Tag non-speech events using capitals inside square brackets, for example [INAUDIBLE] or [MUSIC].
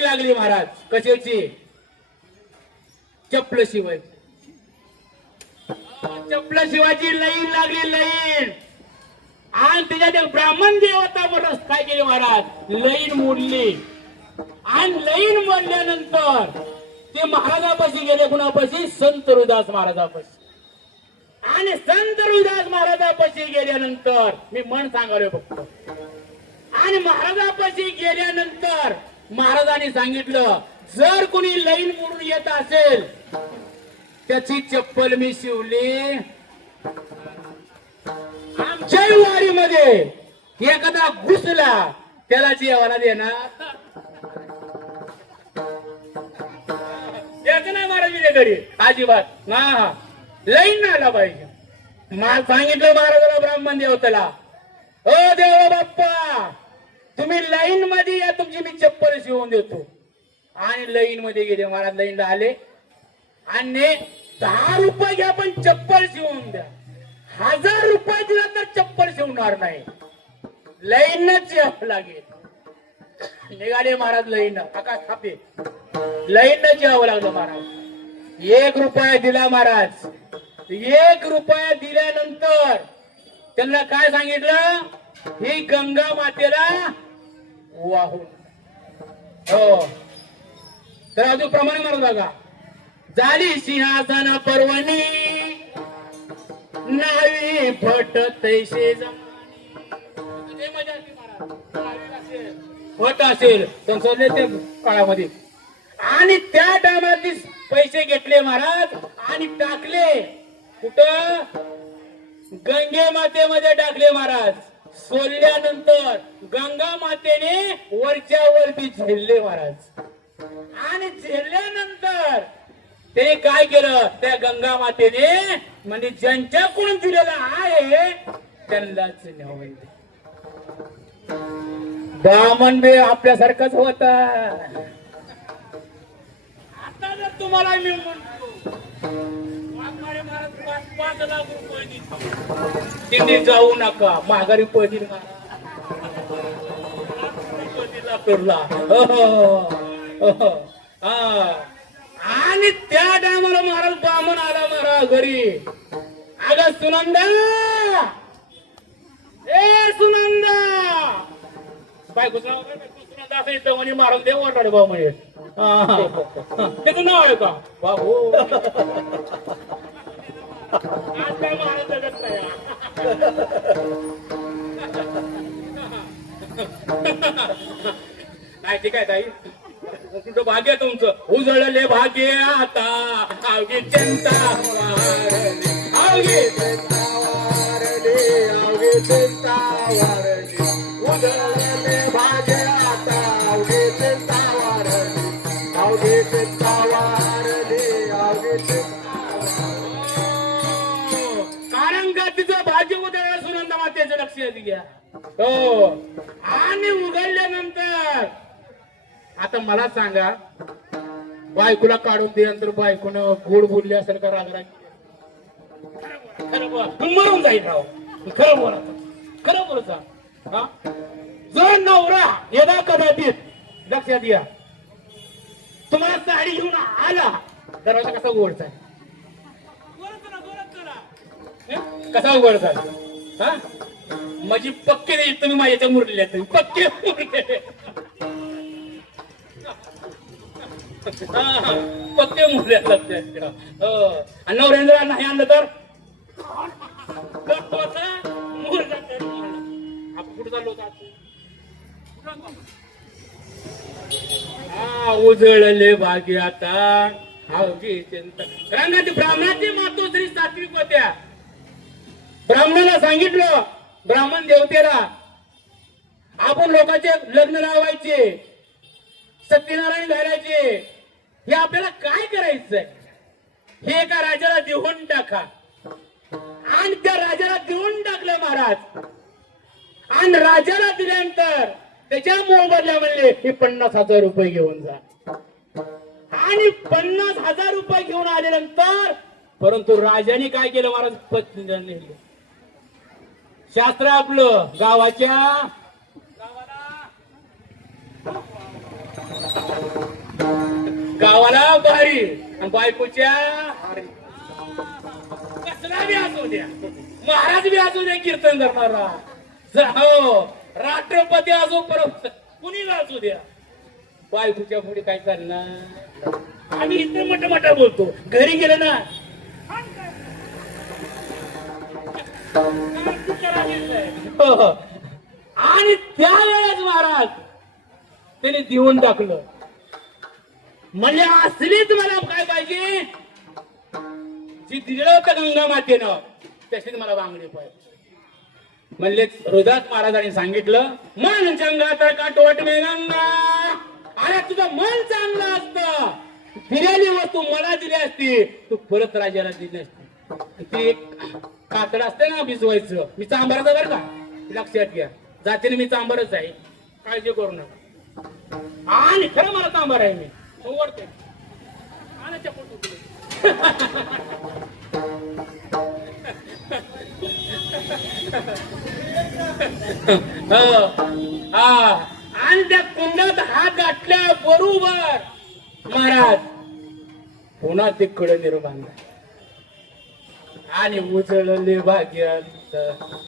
लागली महाराज. कशाची? चपल शिवाय चपल शिवाची लईन लागली लईन आणि त्याच्यात एक ब्राह्मण देवता म्हणून काय केले महाराज. लईन मोडली. आणि लईन मोडल्यानंतर ते महाराजापाशी गेले कुणापाशी? संत रुदास महाराजापाशी. आणि संत रुदास महाराजापाशी गेल्यानंतर मी मन सांगालोय फक्त. आणि महाराजापाशी गेल्यानंतर महाराजांनी सांगितलं जर कुणी लईन मोडून येत असेल त्याची चप्पल मी शिवली. आमच्या वारीमध्ये एखादा घुसला त्याला जेवायला देणार. याचं नाही महाराज मी घरी अजिबात. हा लईन नाही आला पाहिजे. मला सांगितलं महाराजाला ब्राह्मण देवताला ओ देवा बाप्पा! तुम्ही लाईन मध्ये या तुमची मी चप्पल शिवून देतो. आणि लाईन मध्ये गेले महाराज लाईनला आले. आणि दहा रुपये घ्या पण चप्पल शिवून द्या. हजार रुपये दिला तर चप्पल शिवणार नाही. लईनच यावं लागेल. निघाले महाराज लाईन आकाश थापे लईनच यावं लागलं महाराज. एक रुपया दिला महाराज. एक रुपया दिल्यानंतर त्यांना काय सांगितलं? ही गंगा मातेला वाहून हो. हो. तर अजून प्रमाणे म्हणत बघा. झाली सिंहासन पर्वणी नावी फट तैसे असेल, फट असेल संसदले ते काळामध्ये. आणि त्या टायमात पैसे घेतले महाराज आणि टाकले. कुठं? गंगे मातेमध्ये टाकले महाराज. सोडल्यानंतर गंगा मातेने वरच्या वरती झेलले महाराज. आणि झेलल्यानंतर ते काय केलं? त्या गंगा मातेने म्हणजे ज्यांच्याकडून दिलेला आहे त्यांनाच न्यावं ब्राह्मण बे आपल्यासारखाच होता. आता जर तुम्हाला मी म्हणतो पाच लाख रुपये तिथे जाऊ नका माघारी पळतील लातूरला हो, हो, हो, आणि त्या टायमाला महाराज ब्राह्मण आला महाराज घरी. अग सुनंदा. ए सुनंदा. काय? बायको सुनंदा असं इथं म्हणे महाराज देव ओरडाले बाबा म्हणजे त्याचं नाव आहे का? बाबू. आज काय महाराज जगत नाही काय ठीक आहे ताई तुमचं भाग्य आहे तुमचं उजळले भाग्य आता अवघी चिंता वारली. अवघी चिंता वारली, अवघी चिंता वारली. मातेचं लक्ष घ्या. हो. आणि उघडल्यानंतर आता मला सांगा बायकोला काढून दिल्यानंतर बायकोनं गोड बोलली असेल का रागराग? खरं बोला. तू मरून जाईल राव. खरं बोला खरं बोलचा हा? जर नवरा यदा कदाचित लक्षात घ्या. तुम्हाला साडी घेऊन आला दरवाजा कसा उघडचा कसा उघडचा हा? माझी पक्के नाही तुम्ही माझ्याच्या मुरलेल्या तुम्ही पक्के मुरले पक्के मुरले हो. नवरेंद्र नाही आणलं तर? आपण चाललो हा उजळले भागी आता. हा चिंता. रंगाची ब्राह्मणाची मातोश्री सात्विक होत्या. ब्राह्मणाला सांगितलं ब्राह्मण देवतेला आपण लोकांचे लग्न लावायचे सत्यनारायण घालायचे हे आपल्याला काय करायचंय? हे एका राजाला देऊन टाका. आणि त्या राजाला देऊन टाकलं महाराज. आणि राजाला दिल्यानंतर त्याच्या मोबदल्या म्हणले हे पन्नास हजार रुपये घेऊन जा. आणि पन्नास हजार रुपये घेऊन आल्यानंतर परंतु राजाने काय केलं महाराज? पत्नी शास्त्र आपलं गावाच्या? गावाला भारी आणि बायकोच्या? कसला बी असू द्या. महाराज बी असू द्या कीर्तन करणारा हो राष्ट्रपती असो परत कुणीला असू द्या. बायकोच्या पुढे काय करणार. आम्ही इथे मोठ मोठा बोलतो. घरी गेलं ना हो, हो. [LAUGHS] आणि त्यावेळेस महाराज त्याने देऊन टाकलं. म्हणजे असलीच मला काय पाहिजे? जी दिलं होतं गंगा मातेनं तशीच मला बांगडी पाहिजे. म्हणले हृदयात महाराजांनी सांगितलं मन चंगा तर काटवट मे गंगा अरे तुझं मन चांगलं असतं. दिलेली वस्तू मला दिली असती. तू परत राजाला दिली असती ती एक कातड असते ना भिजवायचं. मी चांबारच बरं का? लक्षात घ्या. जातीने मी चांबरच आहे. काळजी करू नका. आणि खरं मला चांबार आहे मी. ओवडते आणि त्या हो. हा. आणि त्या कुंडात हात गाठल्या बरोबर महाराज पुन्हा तिकडे निर्माण झाले. आणि उजळले भाग्य